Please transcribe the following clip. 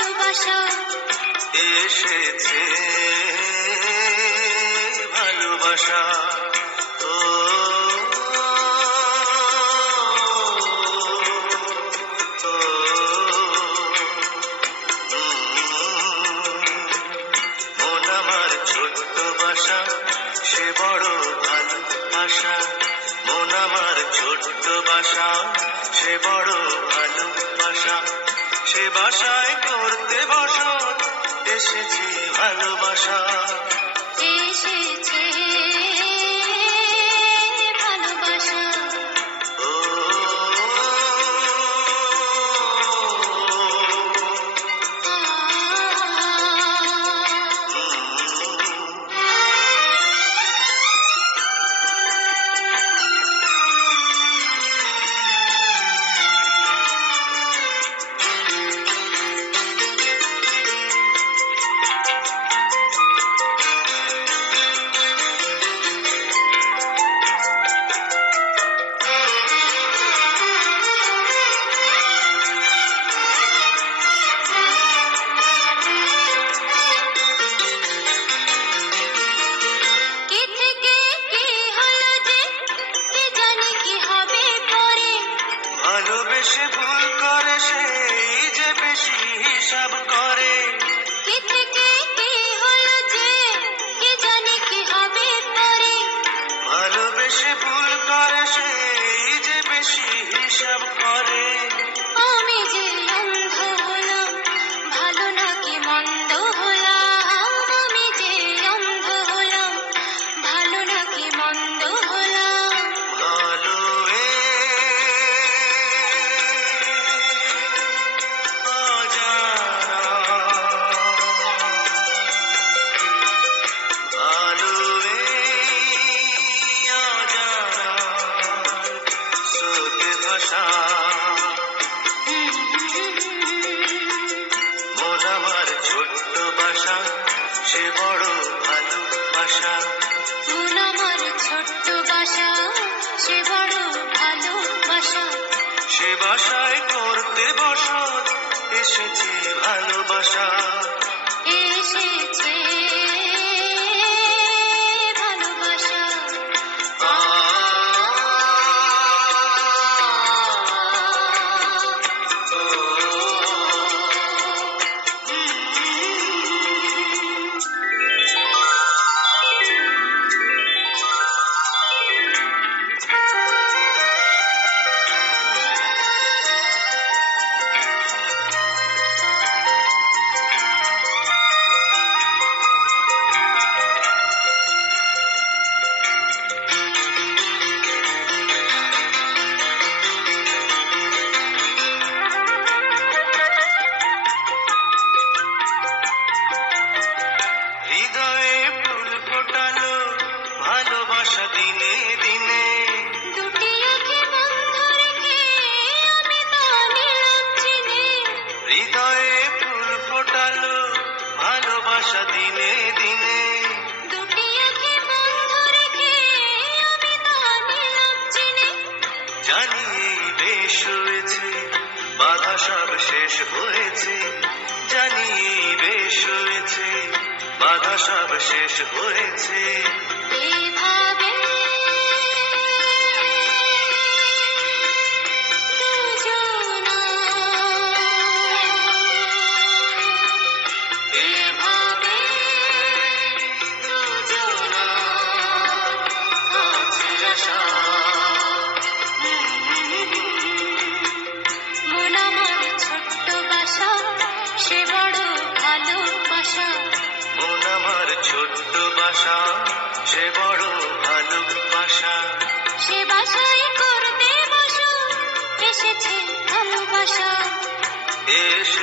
ভালোবাসা এসেছে ভালোবাসা ও ও, মন আমার ছোট্ট বাসা সে বড় ভালোবাসা মন আমার ছোট্ট বাসা সে বড় ভালোবাসা সে বাসায় করতে বসত এসেছি ভালোবাসা এসেছে ভালোবাসা ও কি থেকে কি হলো যে কি জানি কি হবে পরে ভালোবেসে ভুল করে সেই যে বেশি হিসাব করে কি থেকে কি হলো যে কি জানি কি হবে পরে ভালোবেসে ভুল করে সেই যে বেশি হিসাব করে আমি যে অন্ধ হলাম ভালো নাকি মন্দ হলাম আমি যে অন্ধ হলাম ভালো নাকি মন্দ হলাম ভালো অজানা ভালো অজানা স্রোতে ভাসা মন আমার ছোট্ট বাসা সে বড় ভালোবাসা মন আমার ছোট্ট বাসা সে বড় ভালোবাসা সে বাসায় করতে বসত এসেছি ভালোবাসা এসেছে ভালোবাসা আ হৃদয়ে ফুল ফোটালো ভালোবাসা দিনে দিনে দুটি আঁখি বন্ধ রেখে আমি তা নিলাম চিনে হৃদয়ে ফুল ফোটালো ভালোবাসা দিনে দিনে দুটি আঁখি বন্ধ রেখে আমি তা নিলাম চিনে জানি এই বেশ হয়েছে বাধা সব শেষ হয়েছে জানি এই বেশ হয়েছে বাধা সব শেষ হয়েছে এভাবে দুজনা এভাবে দুজনা আছে আশা মন আমার ছোট্ট বাসা সে বড় ভালোবাসা মন আমার ছোট্ট বাসা সে বড় ভালোবাসা সে বাসায় করতে বসো এসেছে ভালোবাসা এসে